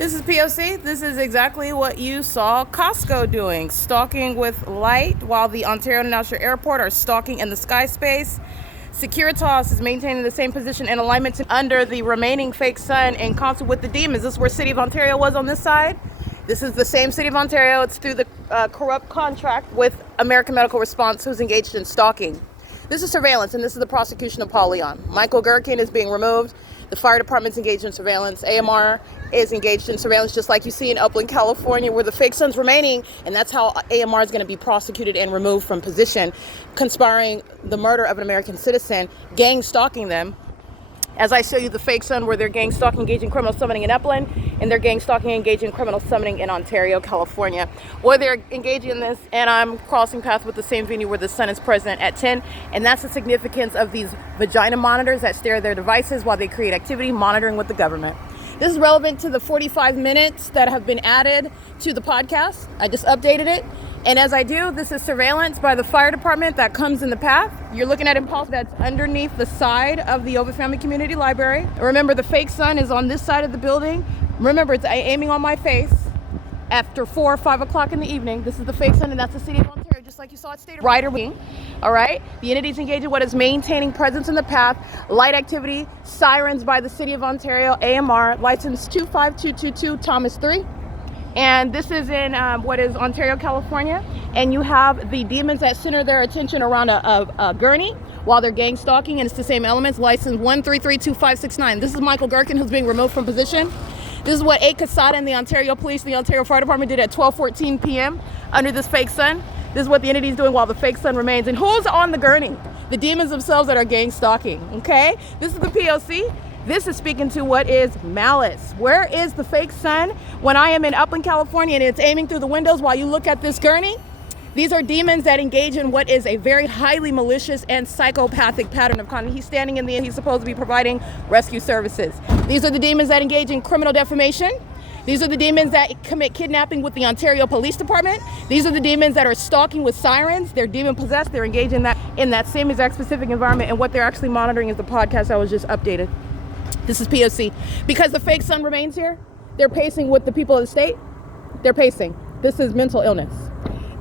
This is P.O.C. This is exactly what you saw Costco doing, stalking with light while the Ontario International Airport are stalking in the sky space. Securitas is maintaining the same position and alignment under the remaining fake sun in concert with the demons. This is where City of Ontario was on this side. This is the same City of Ontario. It's through the corrupt contract with American Medical Response, who's engaged in stalking. This is surveillance, and this is the prosecution of Paul Leon. Michael Gherkin is being removed. The fire department's engaged in surveillance. AMR is engaged in surveillance, just like you see in Upland, California, where the fake sun's remaining, and that's how AMR is going to be prosecuted and removed from position, conspiring the murder of an American citizen, gang stalking them. As I show you the fake sun, where they're gang stalking, engaging criminal summoning in Upland, and they're gang stalking, engaging criminal summoning in Ontario, California, where they're engaging in this, and I'm crossing paths with the same venue where the sun is present at 10, and that's the significance of these vagina monitors that stare at their devices while they create activity, monitoring with the government. This is relevant to the 45 minutes that have been added to the podcast. I just updated it. And as I do, this is surveillance by the fire department that comes in the path. You're looking at Impulse that's underneath the side of the OVITT Family Community Library. Remember, the fake sun is on this side of the building. Remember, it's aiming on my face after 4 or 5 o'clock in the evening. This is the fake sun, and that's the City of Ontario, just like you saw at State of Rider Wing. All right? The entities engaged in what is maintaining presence in the path, light activity, sirens by the City of Ontario, AMR, license 25222, Thomas 3. And this is in what is Ontario, California. And you have the demons that center their attention around a gurney while they're gang stalking, and it's the same elements, license 1332569. This is Michael Gherkin, who's being removed from position. This is what A. Casada and the Ontario Police, the Ontario Fire Department did at 12:14 p.m. under this fake sun. This is what the entity is doing while the fake sun remains. And who's on the gurney? The demons themselves that are gang stalking, okay? This is the P.O.C. This is speaking to what is malice. Where is the fake sun when I am in Upland, California, and it's aiming through the windows while you look at this gurney? These are demons that engage in what is a very highly malicious and psychopathic pattern of conduct. He's standing in the end. He's supposed to be providing rescue services. These are the demons that engage in criminal defamation. These are the demons that commit kidnapping with the Ontario Police Department. These are the demons that are stalking with sirens. They're demon possessed. They're engaged in that same exact specific environment. And what they're actually monitoring is the podcast that was just updated. This is P.O.C. Because the fake sun remains here, they're pacing with the people of the state. They're pacing. This is mental illness.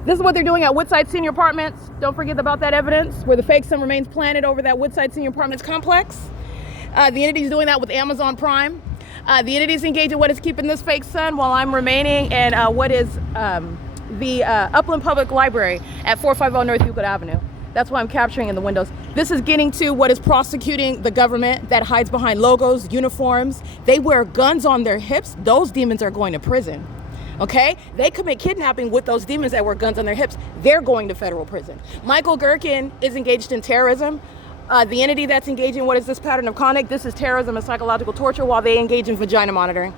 This is what they're doing at Woodside Senior Apartments. Don't forget about that evidence where the fake sun remains planted over that Woodside Senior Apartments complex. The entity's doing that with Amazon Prime. The entity's engaged in what is keeping this fake sun while I'm remaining in what is the Upland Public Library at 450 North Euclid Avenue. That's what I'm capturing in the windows. This is getting to what is prosecuting the government that hides behind logos, uniforms. They wear guns on their hips. Those demons are going to prison. Okay? They commit kidnapping with those demons that wear guns on their hips. They're going to federal prison. Michael Gherkin is engaged in terrorism. The entity that's engaging in what is this pattern of conduct, this is terrorism and psychological torture while they engage in vagina monitoring.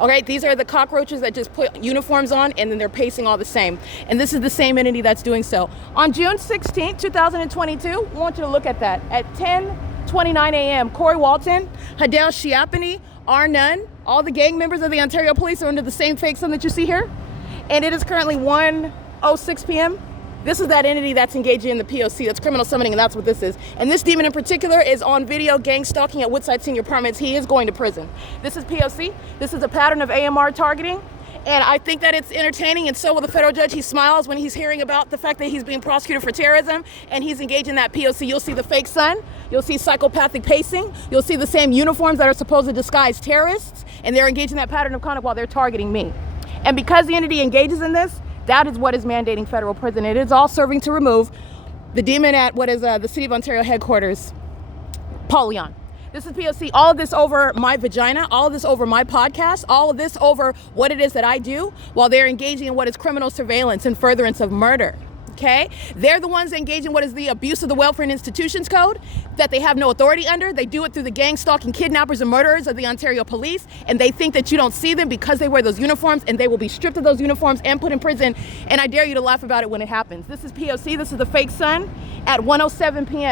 Okay, these are the cockroaches that just put uniforms on and then they're pacing all the same. And this is the same entity that's doing so. On June 16th, 2022, I want you to look at that. At 10:29 a.m., Corey Walton, Hadel Shiapani, R. Nunn, all the gang members of the Ontario Police are under the same fake sun that you see here. And it is currently 1:06 p.m. This is that entity that's engaging in the P.O.C. That's criminal summoning, and that's what this is. And this demon in particular is on video gang stalking at Woodside Senior Apartments. He is going to prison. This is P.O.C. This is a pattern of AMR targeting. And I think that it's entertaining, and so will the federal judge. He smiles when he's hearing about the fact that he's being prosecuted for terrorism, and he's engaged in that P.O.C. You'll see the fake sun. You'll see psychopathic pacing. You'll see the same uniforms that are supposed to disguise terrorists, and they're engaged in that pattern of conduct while they're targeting me. And because the entity engages in this, that is what is mandating federal prison. It is all serving to remove the demon at what is the City of Ontario headquarters, Paul Leon. This is P.O.C. All of this over my vagina, all of this over my podcast, all of this over what it is that I do while they're engaging in what is criminal surveillance and furtherance of murder. Okay? They're the ones engaging in what is the abuse of the Welfare and Institutions Code that they have no authority under. They do it through the gang stalking kidnappers and murderers of the Ontario Police, and they think that you don't see them because they wear those uniforms, and they will be stripped of those uniforms and put in prison, and I dare you to laugh about it when it happens. This is P.O.C. This is the fake sun at 1:07 p.m.